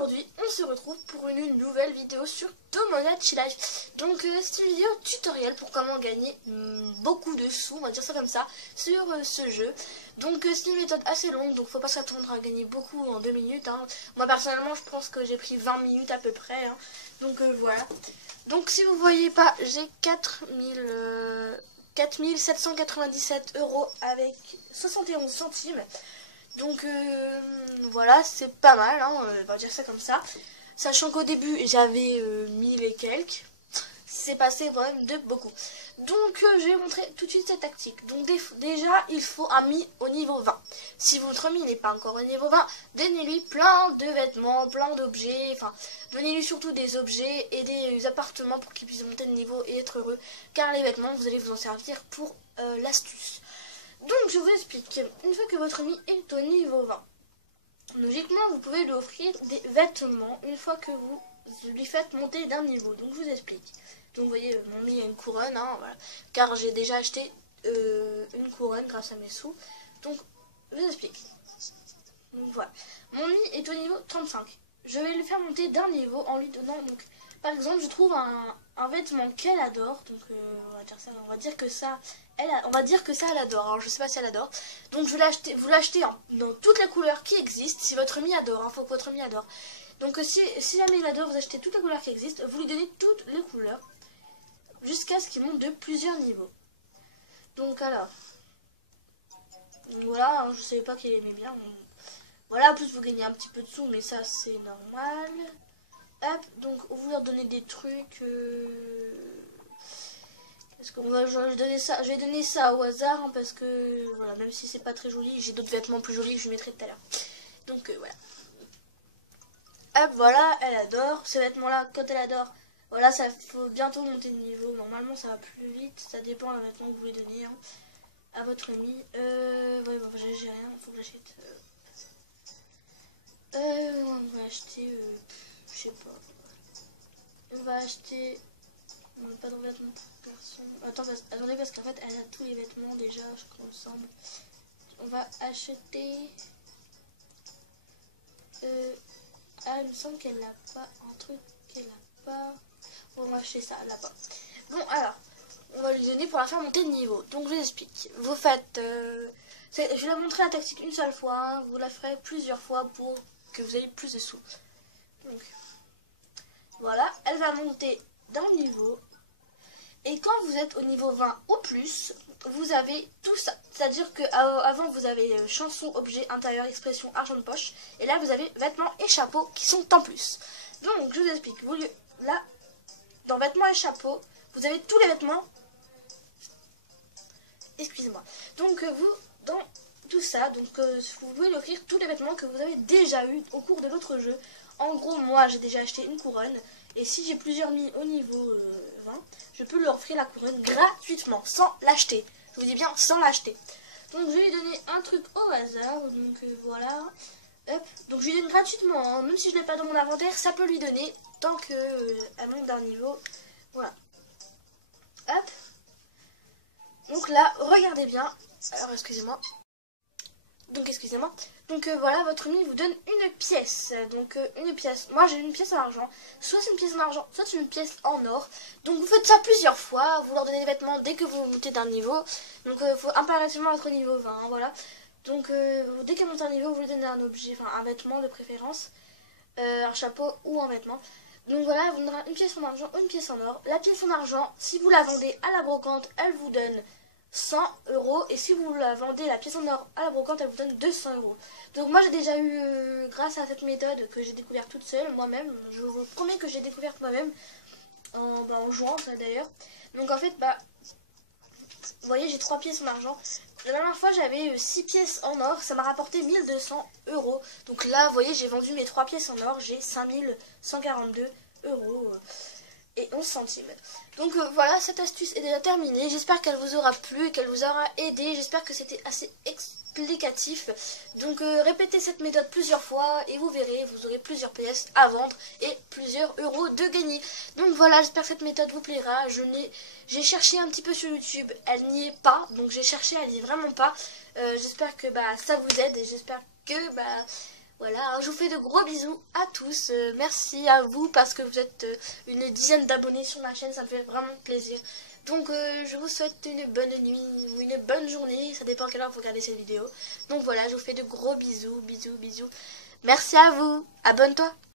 aujourd'hui on se retrouve pour une nouvelle vidéo sur Tomodachi Life. Donc c'est une vidéo tutoriel pour comment gagner beaucoup de sous, on va dire ça comme ça, sur ce jeu. Donc c'est une méthode assez longue, donc faut pas s'attendre à gagner beaucoup en 2 minutes. Moi personnellement je pense que j'ai pris 20 minutes à peu près. Donc voilà. Donc si vous voyez pas, j'ai 4797 € avec 71 centimes. Donc voilà, c'est pas mal, on va dire ça comme ça. Sachant qu'au début j'avais 1000 et quelques. C'est passé vraiment de beaucoup. Donc je vais montrer tout de suite cette tactique. Donc déjà il faut un mi au niveau 20. Si votre mi n'est pas encore au niveau 20, donnez-lui plein de vêtements, plein d'objets. Enfin, donnez-lui surtout des objets et des appartements pour qu'il puisse monter de niveau et être heureux. Car les vêtements, vous allez vous en servir pour l'astuce. Donc je vous explique, une fois que votre mi est au niveau 20, logiquement vous pouvez lui offrir des vêtements une fois que vous lui faites monter d'un niveau. Donc je vous explique. Donc vous voyez, mon mi a une couronne, voilà, car j'ai déjà acheté une couronne grâce à mes sous. Donc je vous explique. Donc voilà, mon mi est au niveau 35. Je vais le faire monter d'un niveau en lui donnant, donc par exemple je trouve un vêtement qu'elle adore, donc on va dire que ça elle adore. Alors je sais pas si elle adore, donc je vais l'acheter, vous l'achetez dans toutes les couleurs qui existent. Si votre mi adore, faut que votre mi adore. Donc si jamais il adore, vous achetez toutes les couleurs qui existent, vous lui donnez toutes les couleurs jusqu'à ce qu'il monte de plusieurs niveaux. Donc alors voilà, je savais pas qu'il aimait bien. Voilà, en plus vous gagnez un petit peu de sous, mais ça c'est normal. Hop, donc vous leur donnez des trucs. Est-ce qu'on va, je vais donner ça au hasard, parce que voilà, même si c'est pas très joli, j'ai d'autres vêtements plus jolis que je mettrai tout à l'heure. Donc voilà. Hop, voilà, elle adore ces vêtements-là. Quand elle adore, voilà, ça faut bientôt monter de niveau. Normalement, ça va plus vite. Ça dépend des vêtements que vous voulez donner à votre ami. Ouais, bon, j'ai rien. Faut que j'achète. On va acheter. Je sais pas. On va acheter. Non, pas de vêtements pour garçon. Attendez, parce qu'en fait, elle a tous les vêtements déjà, je crois, ensemble. On va acheter. Il me semble qu'elle n'a pas un truc qu'elle n'a pas. Bon, on va acheter ça, elle n'a pas. Bon, alors, on va lui donner pour la faire monter de niveau. Donc, je vous explique. Vous faites. Je vais la montrer la tactique une seule fois. Vous la ferez plusieurs fois pour que vous ayez plus de sous. Donc, voilà, elle va monter d'un niveau. Et quand vous êtes au niveau 20 ou plus, vous avez tout ça. C'est-à-dire qu'avant, vous avez chanson, objet, intérieur, expression, argent de poche. Et là, vous avez vêtements et chapeaux qui sont en plus. Donc, je vous explique. Là, dans vêtements et chapeaux, vous avez tous les vêtements. Excusez-moi. Donc, dans tout ça, donc, vous pouvez lui offrir tous les vêtements que vous avez déjà eu au cours de votre jeu. En gros, moi, j'ai déjà acheté une couronne. Et si j'ai plusieurs mi au niveau 20, je peux leur offrir la couronne gratuitement, sans l'acheter. Je vous dis bien, sans l'acheter. Donc je vais lui donner un truc au hasard. Donc voilà. Hop. Donc je lui donne gratuitement. Même si je ne l'ai pas dans mon inventaire, ça peut lui donner tant qu'elle monte d'un niveau. Voilà. Hop. Donc là, regardez bien. Alors excusez-moi. Donc voilà, votre mi vous donne une pièce. Donc une pièce. Moi j'ai une pièce en argent. Soit c'est une pièce en argent, soit c'est une pièce en or. Donc vous faites ça plusieurs fois. Vous leur donnez des vêtements dès que vous montez d'un niveau. Donc il faut impérativement être au niveau 20. Voilà. Donc dès qu'elle monte un niveau, vous lui donnez un objet, enfin un vêtement de préférence. Un chapeau ou un vêtement. Donc voilà, elle vous donnera une pièce en argent ou une pièce en or. La pièce en argent, si vous la vendez à la brocante, elle vous donne 100 €, et si vous la vendez la pièce en or à la brocante, elle vous donne 200 €. Donc moi j'ai déjà eu, grâce à cette méthode que j'ai découverte toute seule, moi-même, je vous promets que j'ai découverte moi-même, en jouant ça d'ailleurs. Donc en fait, vous voyez, j'ai 3 pièces en argent. La dernière fois j'avais 6 pièces en or, ça m'a rapporté 1200 €. Donc là, vous voyez, j'ai vendu mes 3 pièces en or, j'ai 5142 €. Et 11 centimes. Donc voilà, cette astuce est déjà terminée. J'espère qu'elle vous aura plu et qu'elle vous aura aidé. J'espère que c'était assez explicatif. Donc répétez cette méthode plusieurs fois et vous verrez, vous aurez plusieurs pièces à vendre et plusieurs euros de gagner. Donc voilà, j'espère que cette méthode vous plaira. J'ai cherché un petit peu sur YouTube, elle n'y est pas. Donc j'ai cherché, elle n'y est vraiment pas. J'espère que ça vous aide et j'espère que Voilà, hein, je vous fais de gros bisous à tous. Merci à vous parce que vous êtes une dizaine d'abonnés sur ma chaîne, ça me fait vraiment plaisir. Donc je vous souhaite une bonne nuit ou une bonne journée, ça dépend à quelle heure vous regardez cette vidéo. Donc voilà, je vous fais de gros bisous, bisous, bisous. Merci à vous, abonne-toi.